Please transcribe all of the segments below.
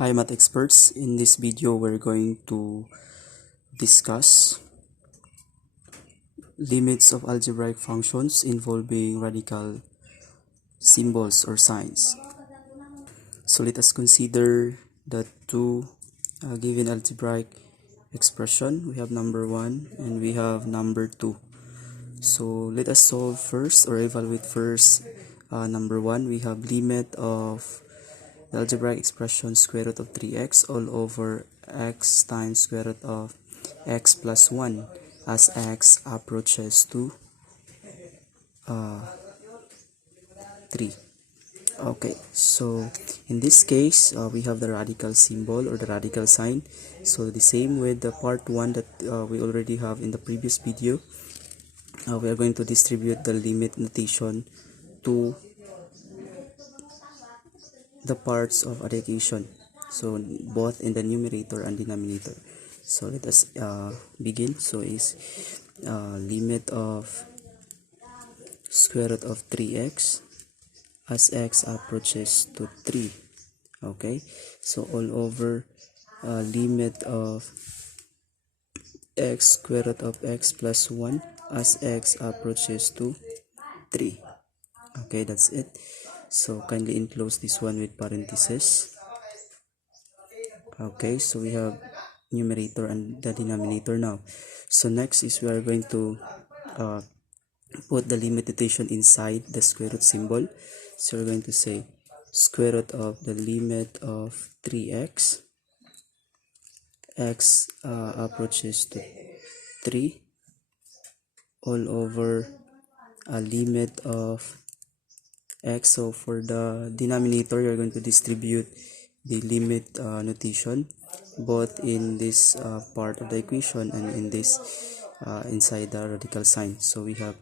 Hi math experts, in this video we're going to discuss limits of algebraic functions involving radical symbols or signs. So let us consider the two given algebraic expression. We have number 1 and we have number 2. So let us solve first or evaluate first number 1. We have limit of the algebraic expression square root of 3x all over x times square root of x plus 1 as x approaches to 3. Okay, so in this case we have the radical symbol or the radical sign. So the same with the part 1 that we already have in the previous video, we are going to distribute the limit notation to the parts of the equation, so both in the numerator and denominator. So let us begin. So is limit of square root of 3x as x approaches to 3. Okay, so all over limit of x square root of x plus 1 as x approaches to 3. Okay, that's it. So kindly enclose this one with parentheses. Okay, so we have numerator and the denominator now. So next is we are going to put the limit notation inside the square root symbol. So we're going to say square root of the limit of 3x, x approaches to 3, all over a limit of x. So for the denominator, you're going to distribute the limit notation both in this part of the equation and in this inside the radical sign. So we have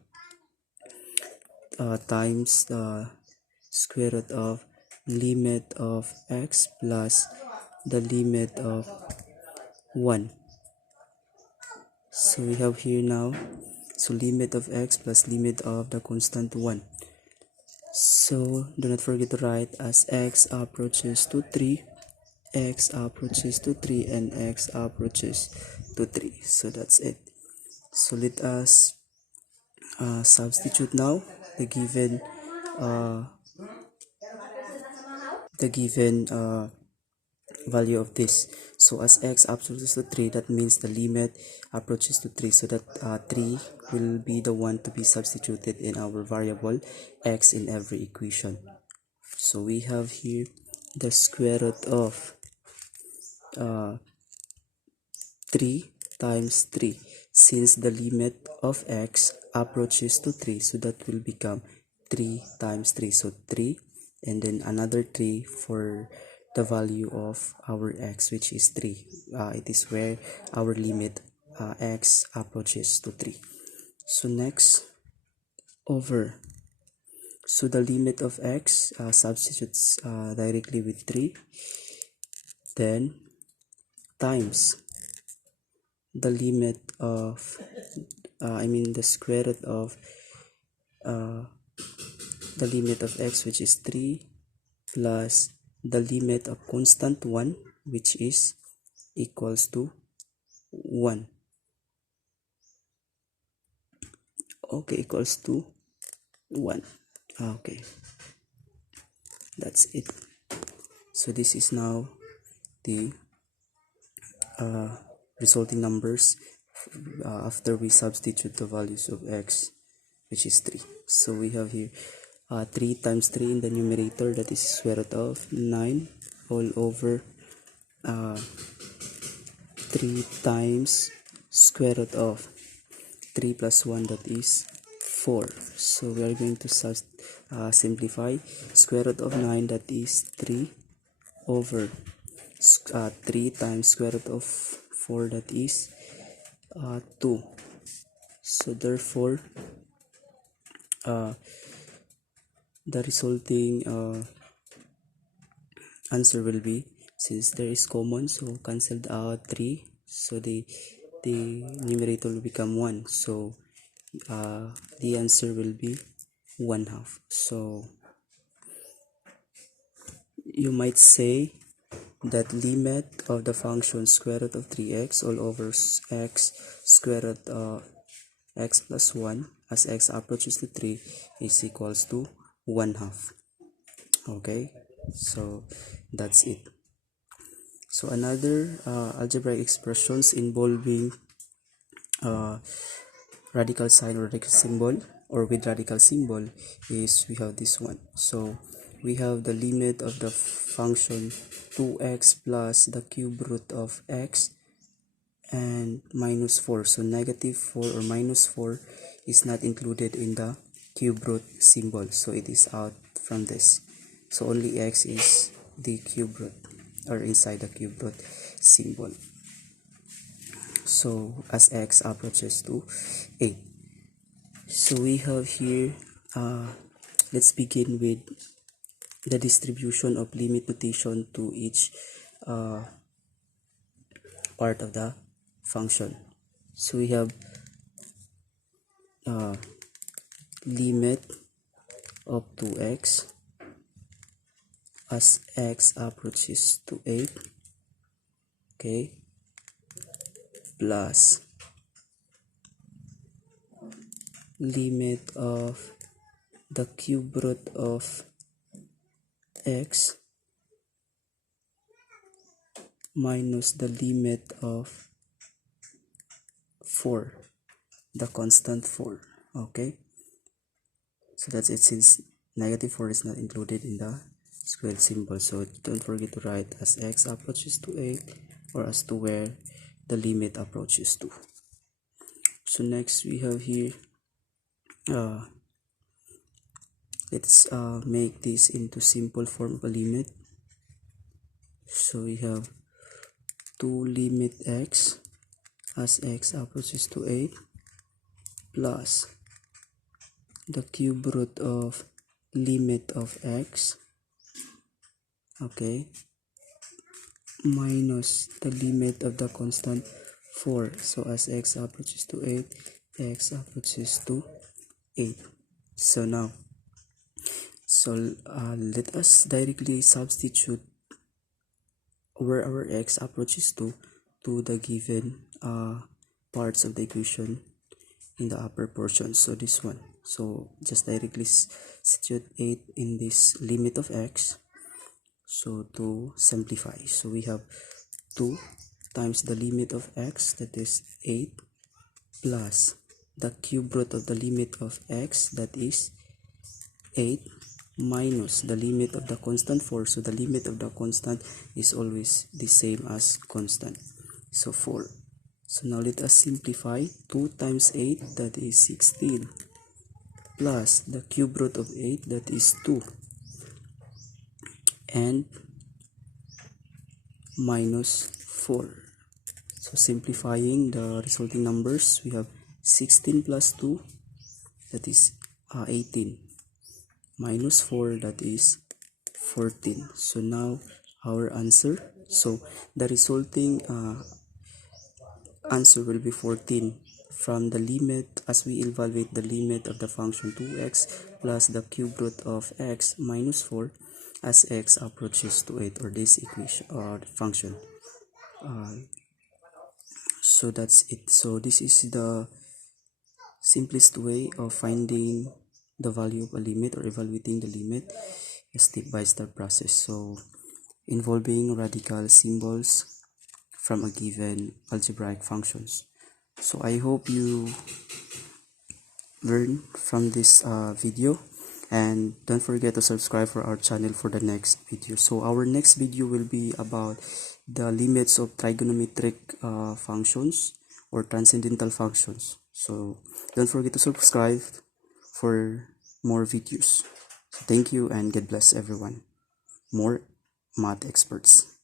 times the square root of limit of x plus the limit of 1. So we have here now, so limit of x plus limit of the constant 1. So do not forget to write as x approaches to 3, x approaches to 3, and x approaches to 3. So that's it. So let us substitute now the given value of this. So as x approaches to 3, that means the limit approaches to 3, so that 3 will be the one to be substituted in our variable x in every equation. So we have here the square root of 3 times 3, since the limit of x approaches to 3, so that will become 3 times 3, so 3, and then another 3 for the value of our x, which is 3. It is where our limit x approaches to 3. So next, over, so the limit of x substitutes directly with 3, then times the limit of the square root of the limit of x, which is 3, plus the limit of constant 1, which is equals to 1. Okay, equals to 1. Okay, that's it. So this is now the resulting numbers after we substitute the values of x, which is 3. So we have here 3 times 3 in the numerator, that is square root of 9, all over 3 times square root of 3 plus 1, that is 4. So we are going to simplify square root of 9, that is 3, over 3 times square root of 4, that is 2. So therefore the resulting answer will be, since there is common, so cancelled out 3, so the numerator will become 1, so the answer will be 1/2. So you might say that limit of the function square root of 3x all over x square root x plus 1 as x approaches to 3 is equals to 1/2. Okay, so that's it. So another algebraic expressions involving radical sign or radical symbol or with radical symbol is we have this one. So we have the limit of the function 2x plus the cube root of x and minus 4. So negative 4 or minus 4 is not included in the cube root symbol, so it is out from this. So only x is the cube root or inside the cube root symbol. So as x approaches to 8. So we have here, let's begin with the distribution of limit notation to each part of the function. So we have limit of 2x as x approaches to 8, okay, plus limit of the cube root of x minus the limit of 4, the constant 4. Okay, so that's it, since negative 4 is not included in the squared symbol. So don't forget to write as x approaches to 8 or as to where the limit approaches to. So next we have here, let's make this into simple form of a limit. So we have 2 limit x as x approaches to 8 plus the cube root of limit of x, okay, minus the limit of the constant 4. So as x approaches to 8, x approaches to 8. So now, let us directly substitute where our x approaches to the given parts of the equation in the upper portion. So this one, so just directly substitute 8 in this limit of x. So to simplify, so we have 2 times the limit of x, that is 8, plus the cube root of the limit of x, that is 8, minus the limit of the constant 4. So the limit of the constant is always the same as constant, so 4. So now let us simplify. 2 times 8, that is 16, plus the cube root of 8, that is 2, and minus 4. So simplifying the resulting numbers, we have 16 plus 2, that is 18, minus 4, that is 14. So now our answer, so the resulting answer will be 14 from the limit as we evaluate the limit of the function 2x plus the cube root of x minus 4 as x approaches to 8, or this equation or function. So that's it. So this is the simplest way of finding the value of a limit or evaluating the limit, a step-by-step process, so involving radical symbols from a given algebraic functions. So I hope you learn from this video, and don't forget to subscribe for our channel for the next video. So our next video will be about the limits of trigonometric functions or transcendental functions. So don't forget to subscribe for more videos. So thank you and God bless everyone. More math experts.